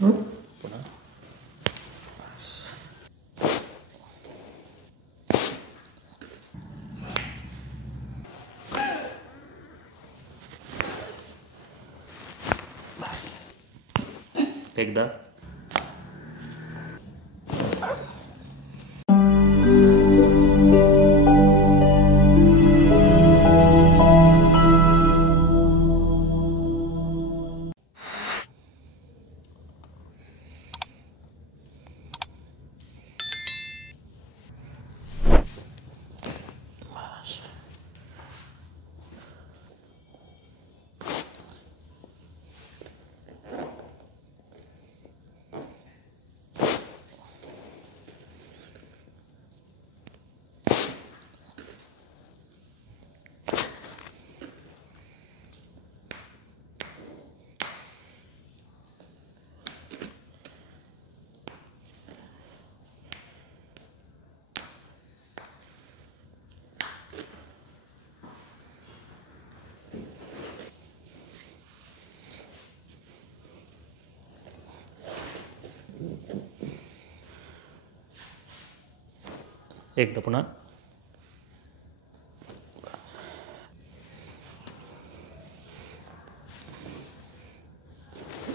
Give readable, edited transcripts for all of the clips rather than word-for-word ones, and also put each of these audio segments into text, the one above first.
पुन्हा एकदा एकदा पुन्हा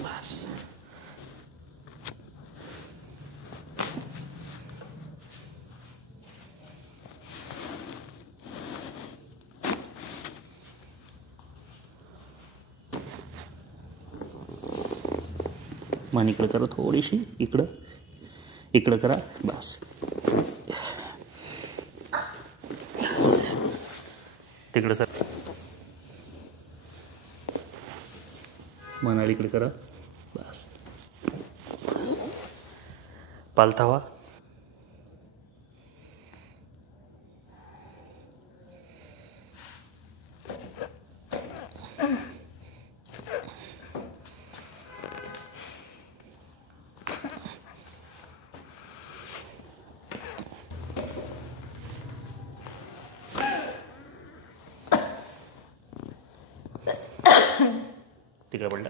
बस मान इकडं करा थोडीशी इकडं इकडं करा बस तिकडं सर मान इकडे करा बस पालथावा तिकडे पडला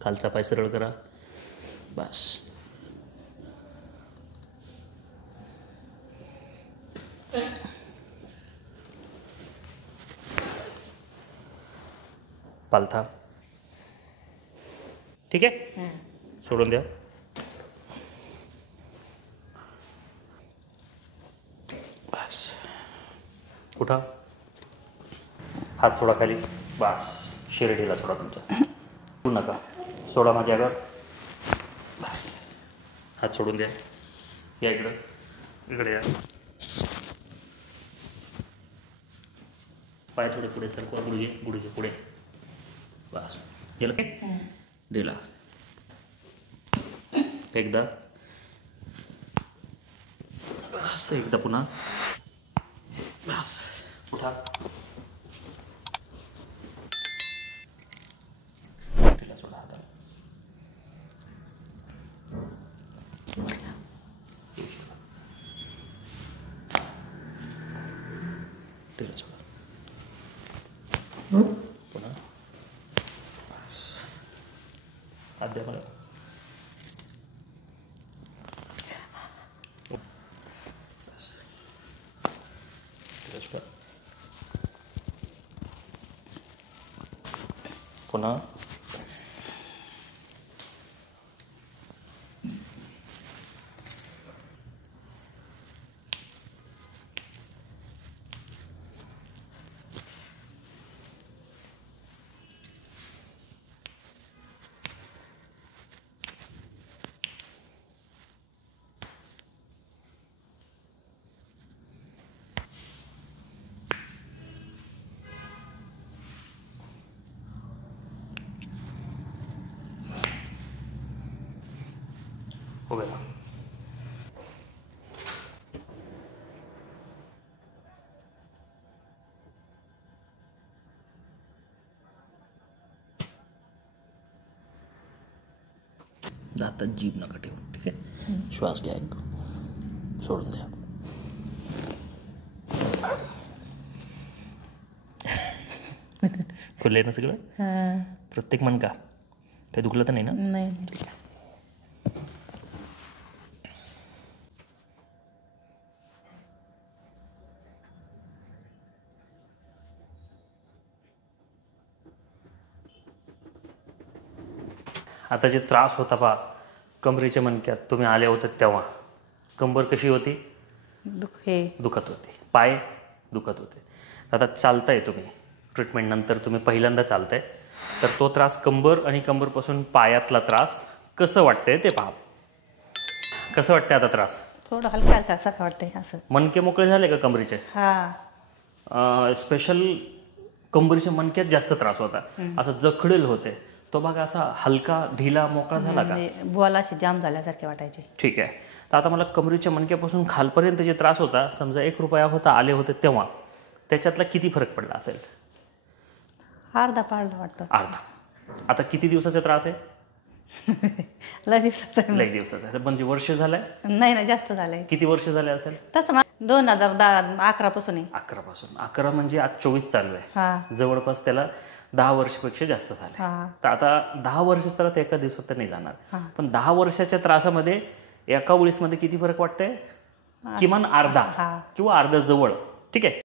खालचा पाय सरळ करा बस पालथा ठीक आहे सोडून द्या बस उठा हात थोडा खाली बस शिर्डीला थोडा तुमच्या तू नका सोडा माझ्या अंगावर बस हात सोडून द्या या इकडं इकडे या पाय थोडे पुढे सरकवा गुडघे गुडघे पुढे बस गेलं काय दिला एकदा बस एकदा पुन्हा बस उठा तिला सोडा हाताला तिला सोडा पुन्हा हात द्या मला पुन्हा हो गया दातात जीभ नका ठेवू ठीक आहे श्वास घ्या एक सोडून द्या खुले ना सगळं? हां. प्रत्येक मणका काही दुखलं तर नाही ना? नाही. आता जे त्रास होता पहा कमरेच्या मणक्यात, तुम्ही आले होते तेव्हा कंबर कशी होती? दुखत होती. पाय दुखत होते. आता चालताय तुम्ही, ट्रीटमेंट नंतर तुम्ही पहिल्यांदा चालताय, तर तो त्रास कंबर आणि कंबरपासून पायातला त्रास कसं वाटतंय ते पहा. कसं वाटतंय आता त्रास? थोडं हलका सारखं वाटतंय असं. मणके मोकळे झाले का कमरेचे? हां. स्पेशल कंबरीच्या मणक्यात जास्त त्रास होता, असं जखडेल होते, तो बघा असा हलका ढिला मोकळा झाला का? बोला असे जाम झाल्यासारखे वाटायचे. ठीक आहे. तर आता मला कमरेच्या मणक्यापासून खालपर्यंत जे त्रास होता, समजा 1 रुपया होता आले होते तेव्हा, त्याच्यातला किती फरक पडला असेल? अर्धा पाडला वाटतं. अर्धा. आता किती दिवसाचा त्रास आहे? लय दिवसाचं. लई दिवसाचा आहे. म्हणजे वर्ष झालंय? नाही जास्त झालंय. किती वर्ष झाले असेल? तसं 2011 पासून आहे. 11 पासून. 11 म्हणजे आज 24 चालू आहे. हां. जवळपास त्याला 10 वर्षापेक्षा जास्त झाले. हां. तर आता 10 वर्ष त्याला ते एका दिवसात तर नाही जाणार, हां. पण 10 वर्षाच्या त्रासामध्ये एका वेळेसमध्ये किती फरक वाटतंय? किमान अर्धा हां. किंवा अर्धा जवळ. ठीक आहे.